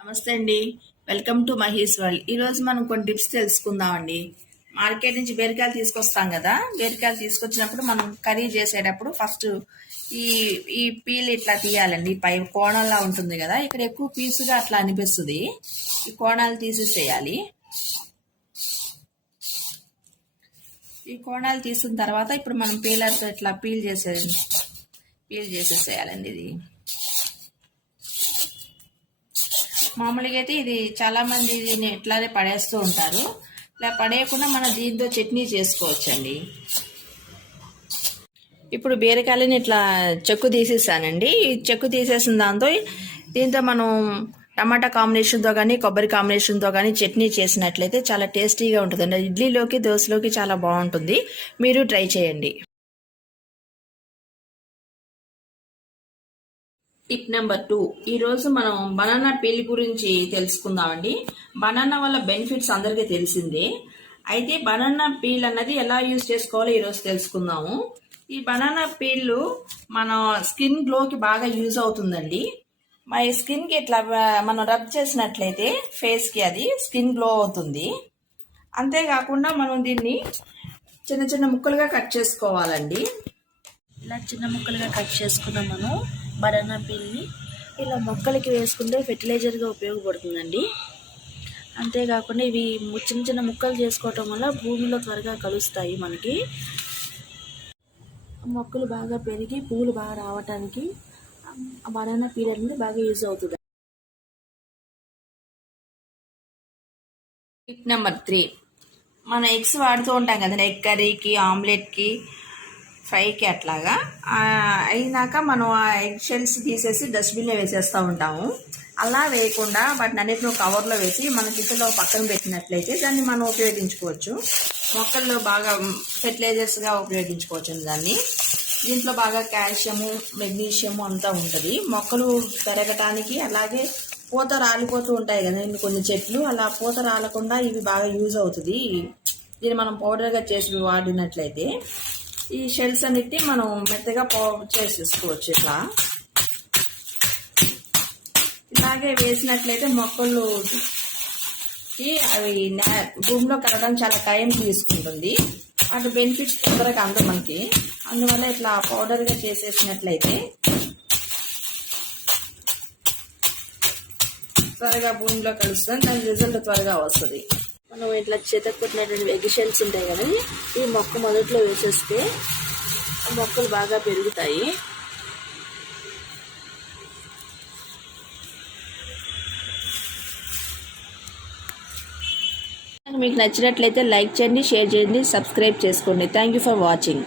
నమస్తే అండి. Welcome to Mahesh world ఈరోజు మనం కొన్ని టిప్స్ తెలుసుకుందామండి మార్కెట్ నుంచి బీరకాయలు తీసుకొస్తాం కదా. బీరకాయలు తీసుకొచ్చినప్పుడు మనం కర్రీ చేసేటప్పుడు ఫస్ట్ ఈ ఈ పీల్ ఇట్లా తీయాలండి. పై కోణంలా ఉంటుంది కదా. ఇక్కడ ఎక్కువ పీసుగా అట్లా అనిపిస్తుంది. ఈ కోణాలు తీసేసేయాలి. ఈ కోణాలు తీసిన తర్వాత ఇప్పుడు మనం పీలర్తో ఇట్లా పీల్ చేసే పీల్ చేసేసేయాలండి ఇది. మామూలుగా అయితే ఇది చాలామంది దీన్ని ఇట్లానే పడేస్తూ ఉంటారు. ఇలా పడేయకుండా మనం దీంతో చట్నీ చేసుకోవచ్చండి. ఇప్పుడు బీరకాయలని ఇట్లా చెక్కు తీసేసానండి. ఈ చెక్కు తీసేసిన దాంతో దీంతో మనం టమాటా కాంబినేషన్తో కానీ కొబ్బరి కాంబినేషన్తో కానీ చట్నీ చేసినట్లయితే చాలా టేస్టీగా ఉంటుందండి. ఇడ్లీలోకి దోశలోకి చాలా బాగుంటుంది. మీరు ట్రై చేయండి. Tip number two. ఈరోజు మనం బనానా పీల్ గురించి తెలుసుకుందామండి. బనానా వల్ల బెనిఫిట్స్ అందరికీ తెలిసిందే. అయితే బనానా పీల్ అన్నది ఎలా యూజ్ చేసుకోవాలో ఈరోజు తెలుసుకుందాము. ఈ బనానా పీళ్ళు మన స్కిన్ గ్లోకి బాగా యూజ్ అవుతుందండి. మా స్కిన్కి ఇట్లా మనం రబ్ చేసినట్లయితే ఫేస్కి అది స్కిన్ గ్లో అవుతుంది. అంతేకాకుండా మనం దీన్ని చిన్న చిన్న ముక్కలుగా కట్ చేసుకోవాలండి. ఇలా చిన్న ముక్కలుగా కట్ చేసుకున్నాం మనం. బనానా పీల్ని ఇలా మొక్కలకి వేసుకుంటే ఫెర్టిలైజర్గా ఉపయోగపడుతుందండి. అంతేకాకుండా ఇవి చిన్న చిన్న ముక్కలు చేసుకోవటం వల్ల భూమిలో త్వరగా కలుస్తాయి మనకి. మొక్కలు బాగా పెరిగి పూలు బాగా రావటానికి బనానా పీల్ అనేది బాగా యూజ్ అవుతుంది. టిప్ నెంబర్ త్రీ మన ఎగ్స్ వాడుతూ ఉంటాం కదండి ఎగ్ కర్రీకి ఆమ్లెట్కి ఫ్రైకి అట్లాగా అయినాక మనం ఆ ఎగ్ షెల్స్ తీసేసి డస్ట్బిన్లో వేసేస్తూ ఉంటాము. అలా వేయకుండా వాటిని అన్నిటిలో కవర్లో వేసి మన కిచెన్లో పక్కన పెట్టినట్లయితే దాన్ని మనం ఉపయోగించుకోవచ్చు. మొక్కల్లో బాగా ఫెర్టిలైజర్స్గా ఉపయోగించుకోవచ్చు దాన్ని. దీంట్లో బాగా కాల్షియము మెగ్నీషియము అంతా ఉంటుంది. మొక్కలు పెరగటానికి అలాగే పూత రాలిపోతూ ఉంటాయి కదా కొన్ని చెట్లు. అలా పూత రాలకుండా ఇవి బాగా యూజ్ అవుతుంది. దీన్ని మనం పౌడర్గా చేసి వాడినట్లయితే ఈ షెల్స్ అన్నిటిని మనం మెత్తగా పౌడర్ చేసేసుకోవచ్చు ఇట్లా. ఇలాగే వేసినట్లయితే మొక్కలు అవి నే- భూమిలో కలగడం చాలా టైం తీసుకుంటుంది. అటు బెనిఫిట్స్ తొందరగా అందం మనకి అందువల్ల ఇట్లా పౌడర్గా చేసేసినట్లయితే త్వరగా భూమిలో కలుస్తుంది. దాని రిజల్ట్ త్వరగా వస్తుంది. మనం ఇట్లా చేతకు పెట్టినటువంటి ఎగ్ ఉంటాయి కదా ఈ మొక్క మొదట్లో వేసేస్తే ఆ మొక్కలు బాగా పెరుగుతాయి. మీకు నచ్చినట్లయితే లైక్ చేయండి షేర్ చేయండి సబ్స్క్రైబ్ చేసుకోండి. Thank you for watching